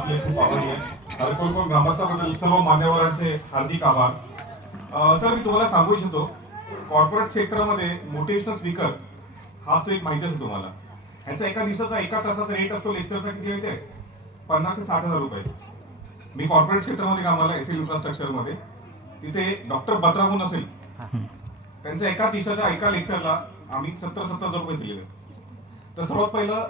आपले खूप आभारी आहे. ग्रामस्थाबद्दल सर्व मान्यवरांचे हार्दिक आभार. सर मी तुम्हाला सांगू इच्छितो कॉर्पोरेट क्षेत्रामध्ये मोटिवेशनल स्पीकर हाच तो एक माहिती असेल तुम्हाला. ह्याचा एका दिवसाचा एका तासाचा रेट असतो लेक्चरचा किती माहिती आहे? पन्नास ते साठ हजार रुपये. मी कॉर्पोरेट क्षेत्रामध्ये कामाला एस एल इन्फ्रास्ट्रक्चरमध्ये तिथे डॉक्टर बत्राहून असेल त्यांच्या एका दिवसाच्या एका लेक्चरला आम्ही सत्तर सत्तर हजार रुपये दिलेले. तर सर्वात पहिलं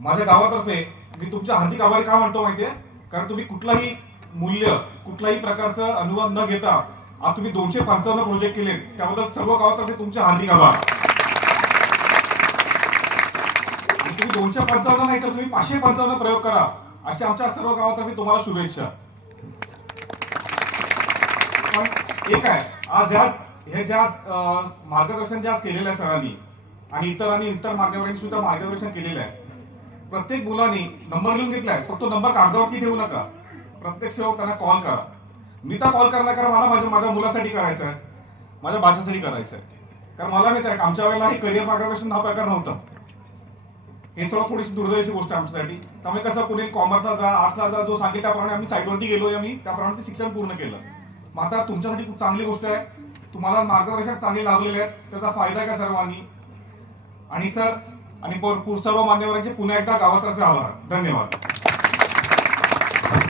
माझ्या गावातर्फे मी तुमच्या हार्दिक आभारी का म्हणतो माहितीये? कारण तुम्ही कुठलाही मूल्य कुठलाही प्रकारचं अनुवाद न घेता आज तुम्ही दोनशे पंचावन्न प्रोजेक्ट केले त्याबद्दल सर्व गावातर्फे तुमचे हार्दिक आभार. तुम्ही दोनशे पंचावन्न नाही तर तुम्ही पाचशे पंचावन्न प्रयोग करा. अशी आमच्या सर्व गावातर्फे तुम्हाला शुभेच्छा. पण एक आहे आज ह्या हे ज्या मार्गदर्शन जे आज केलेलं आहे सरांनी आणि इतरांनी इतर मार्गावरील सुद्धा मार्गदर्शन केलेलं आहे प्रत्येक मुलांनी नंबर लिहून घेतलाय फक्त तो नंबर कागदावरती ठेवू नका. प्रत्येक सेवक त्यांना कॉल करा. मी तर कॉल करणार कारण मला माझ्या माझ्या मुलासाठी करायचं आहे माझ्या बाच्यासाठी करायचं आहे कारण मला माहिती आहे आमच्या वेळेला हे करिअर मार्गदर्शन हा प्रकार नव्हता. हे थोडं थोडीशी दुर्दैवाची गोष्ट आहे आमच्यासाठी. त्यामुळे कसं कुणी कॉमर्सला जा आर्ट्सला जा जो सांगेल त्याप्रमाणे आम्ही साईडवरती गेलो आम्ही त्याप्रमाणे ते शिक्षण पूर्ण केलं. मग आता तुमच्यासाठी खूप चांगली गोष्ट आहे. तुम्हाला मार्गदर्शक चांगले लाभलेले आहेत. त्याचा फायदा आहे का सर्वांनी? आणि सर आणि पर- सर्व मान्यवरांचे पुन्हा एकदा गावातर्फे आभार. धन्यवाद.